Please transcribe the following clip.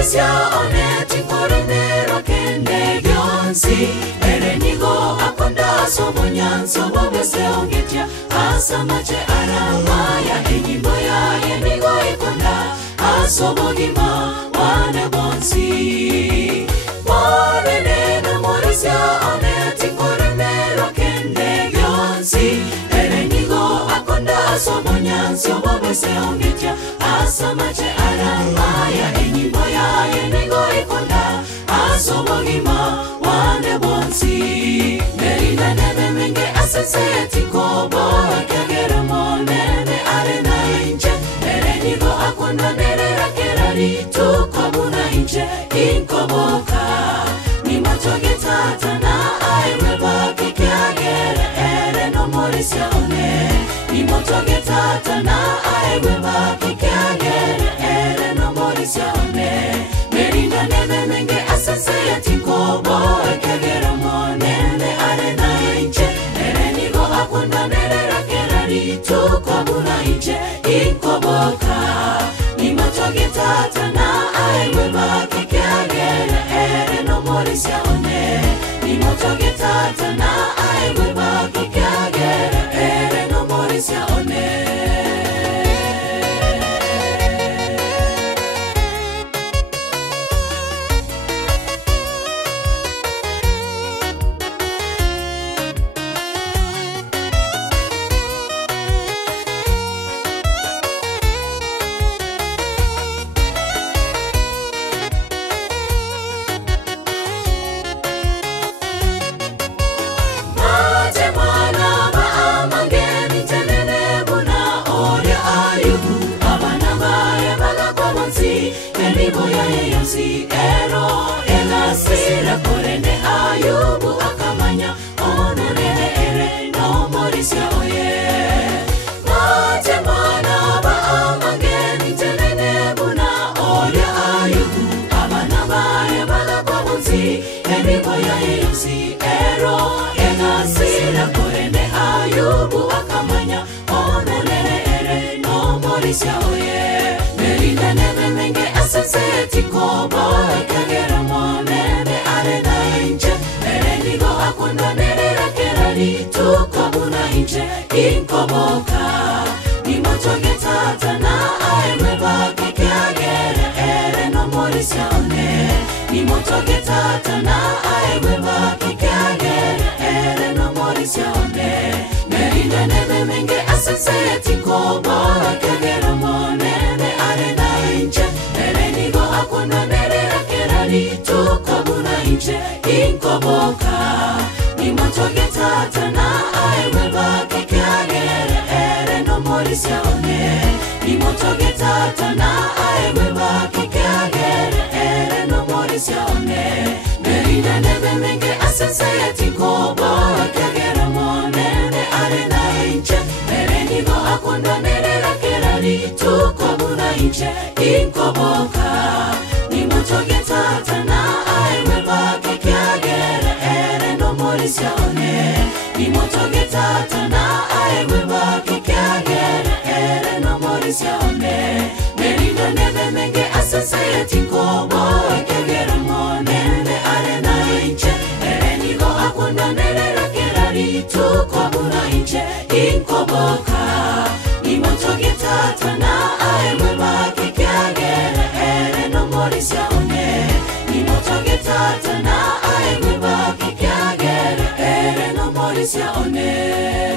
morisia oneti koremero kende gyonsi erenigo akonda sobo nyanso wabese ongetia asamache aramaya enyimbo ya yenigo ikonda asobo gima wane bonsi morene morisia oneti koremero kende gyonsi erenigo akonda sobo nyanso wabese ongetia asamache aramaya enyimbo ya yenigo ikonda asobo gima wane bonsi merina nebe menge asenseti kobo kagera monene arena inje erenigo akonda nerera kerari tukabuna inje inkoboka ni matoge tata na aiwe baki kagera ereno morisia one ni matoge tata na aiwe baki kagera ereno morisia one merina nebe menge asenseti kobo kagera monene arena inje erenigo akonda nerera kerari tukabuna inje inkoboka ni matoge tata na aiwe baki kagera ereno morisia one ni matoge tata na aiwe baki kagera ereno morisia one ero elasira korene ayubu akamanya ononene ere no morisia oye mate mana ba amangeni tenene buna oya ayubu abana bae bala kwabonzi enibo ya yeyosi ero elasira korene ayubu akamanya ononene ere no morisia oye merina nebe menge asenseti kobo kagera monene arena inje erenigo akonda nerera kerari tukabuna inje inkoboka ni matoge tata na aiwe baki kagera ereno morisia one ni matoge tata na aiwe baki kagera ereno morisia one merina nebe menge asenseti kobo kagera monene arena inje erenigo akonda nerera kerari tukabuna inje inkoboka ni matoge tata na aiwe baki kagera ereno morisia one ni matoge tata na aiwe baki kagera ereno morisia one merina nebe menge asenseti kobo kagera monene arena inje erenigo akonda nerera kerari tukabuna inje inkoboka ni matoge tata na aiwe baki kagera ereno morisia one ni matoge tata na aiwe baki kagera ereno morisia one merina nebe menge asenseti kobo kagera monene arena inje erenigo akonda nerera kerari tukabuna inje inkoboka ni matoge tata na aiwe baki kagera ereno morisia one ni matoge tata na aiwe baki kagera ereno morisia one